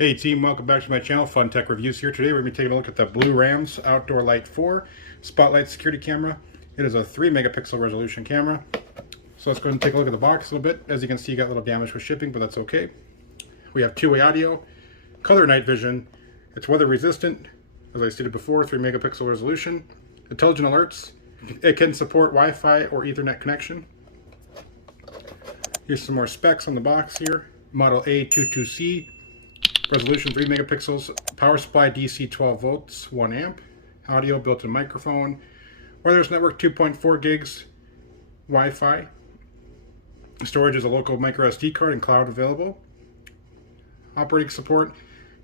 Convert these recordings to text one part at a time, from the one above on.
Hey team, welcome back to my channel, Fun Tech Reviews here. Today we're going to be taking a look at the Bluerams Outdoor Lite 4 Spotlight Security Camera. It is a 3 megapixel resolution camera. So let's go ahead and take a look at the box a little bit. As you can see, you got a little damage with shipping, but that's okay. We have two-way audio, color night vision, it's weather resistant, as I stated before, 3 megapixel resolution, intelligent alerts, it can support Wi-Fi or Ethernet connection. Here's some more specs on the box here. Model A22C. Resolution 3 megapixels, power supply DC 12 volts, 1 amp, audio, built-in microphone, wireless network 2.4 gigs, Wi-Fi. Storage is a local micro SD card and cloud available. Operating support,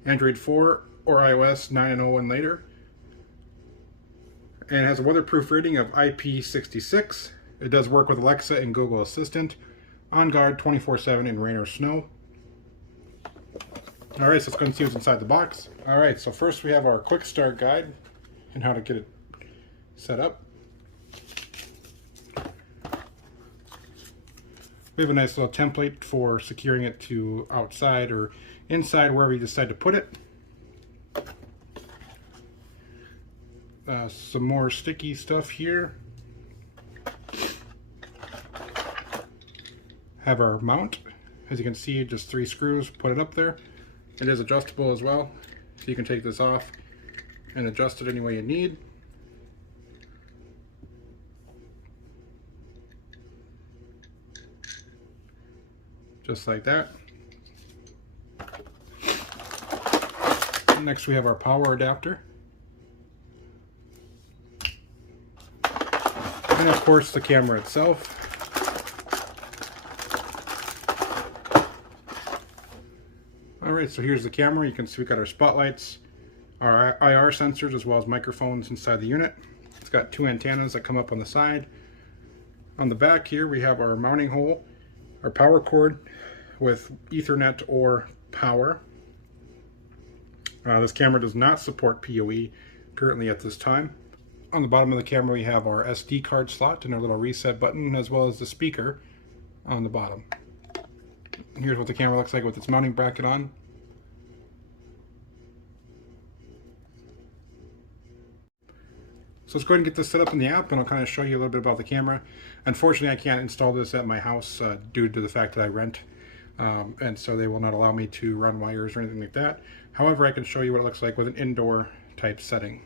Android 4 or iOS 9 and 0 and later. And it has a weatherproof rating of IP66. It does work with Alexa and Google Assistant. On guard 24/7 in rain or snow. Alright, so let's go and see what's inside the box. Alright, so first we have our quick start guide and how to get it set up. We have a nice little template for securing it to outside or inside, wherever you decide to put it. Some more sticky stuff here. Have our mount. As you can see, just 3 screws, put it up there. It is adjustable as well, so you can take this off and adjust it any way you need. Just like that. Next we have our power adapter. And of course the camera itself. Alright, so here's the camera. You can see we've got our spotlights, our IR sensors, as well as microphones inside the unit. It's got 2 antennas that come up on the side. On the back here we have our mounting hole, our power cord with Ethernet or power. This camera does not support PoE currently at this time. On the bottom of the camera we have our SD card slot and our little reset button, as well as the speaker on the bottom. Here's what the camera looks like with its mounting bracket on. So let's go ahead and get this set up in the app, and I'll kind of show you a little bit about the camera. Unfortunately, I can't install this at my house due to the fact that I rent, and so they will not allow me to run wires or anything like that. However, I can show you what it looks like with an indoor type setting.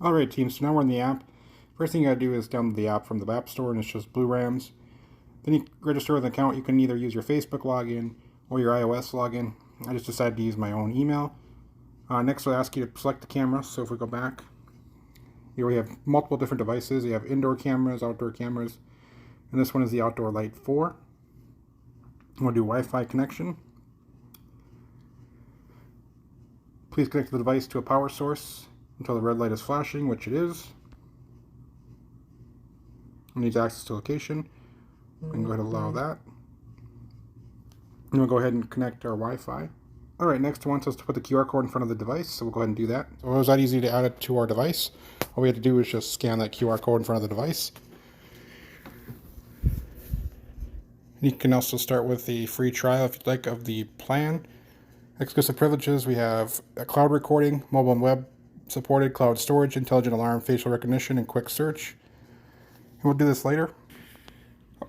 Alright team, so now we're in the app. First thing you gotta do is download the app from the App Store, and it's just Bluerams. Then you register with an account. You can either use your Facebook login or your iOS login. I just decided to use my own email. Next we'll ask you to select the camera. So if we go back, here we have multiple different devices. You have indoor cameras, outdoor cameras, and this one is the Outdoor Lite 4. We'll do Wi-Fi connection. Please connect the device to a power source until the red light is flashing, which it is. It needs access to location. We can go ahead and allow that. And we'll go ahead and connect our Wi-Fi. Alright, next it wants us to put the QR code in front of the device, so we'll go ahead and do that. So it was that easy to add it to our device. All we have to do is just scan that QR code in front of the device. You can also start with the free trial if you'd like of the plan. Exclusive privileges, we have a cloud recording, mobile and web supported, cloud storage, intelligent alarm, facial recognition, and quick search. And we'll do this later.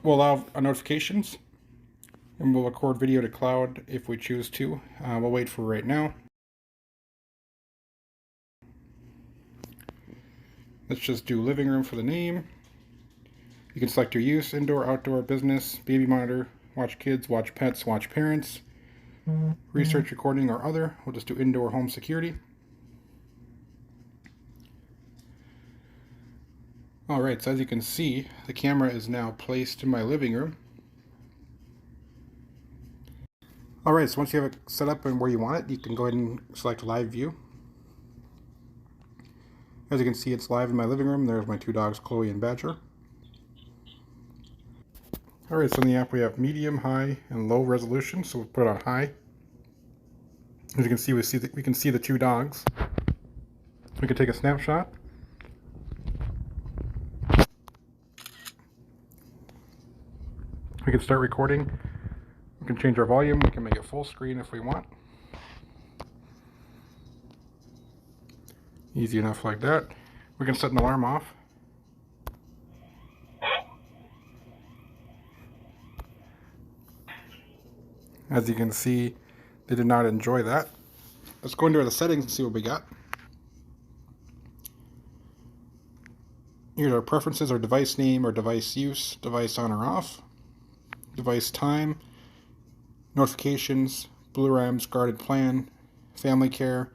We'll allow notifications, and we'll record video to cloud if we choose to. We'll wait for right now. Let's just do living room for the name. You can select your use, indoor, outdoor, business, baby monitor, watch kids, watch pets, watch parents, research, recording, or other. We'll just do indoor home security. Alright, so as you can see, the camera is now placed in my living room. Alright, so once you have it set up and where you want it, you can go ahead and select live view. As you can see, it's live in my living room. There's my 2 dogs, Chloe and Badger. Alright, so in the app we have medium, high, and low resolution, so we'll put it on high. As you can see, we can see the 2 dogs. We can take a snapshot. We can start recording We can change our volume, we can make it full screen if we want. Easy enough like that. We can set an alarm off. As you can see, they did not enjoy that. Let's go into the settings and see what we got. Here's our preferences, our device name or device use, device on or off, device time, notifications, Bluerams guarded plan, family care,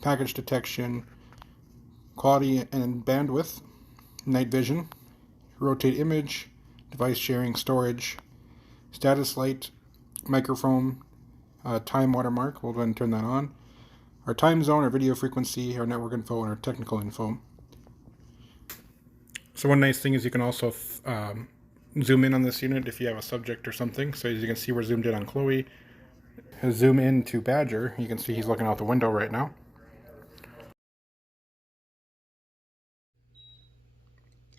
package detection, quality and bandwidth, night vision, rotate image, device sharing, storage, status light, microphone, time watermark. We'll go ahead and turn that on. Our time zone, our video frequency, our network info, and our technical info. So one nice thing is you can also zoom in on this unit if you have a subject or something. So as you can see, we're zoomed in on Chloe. Zoom in to Badger. You can see he's looking out the window right now.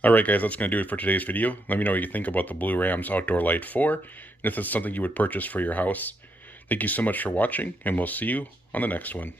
Alright guys, that's going to do it for today's video. Let me know what you think about the Bluerams Outdoor Lite 4, and if it's something you would purchase for your house. Thank you so much for watching, and we'll see you on the next one.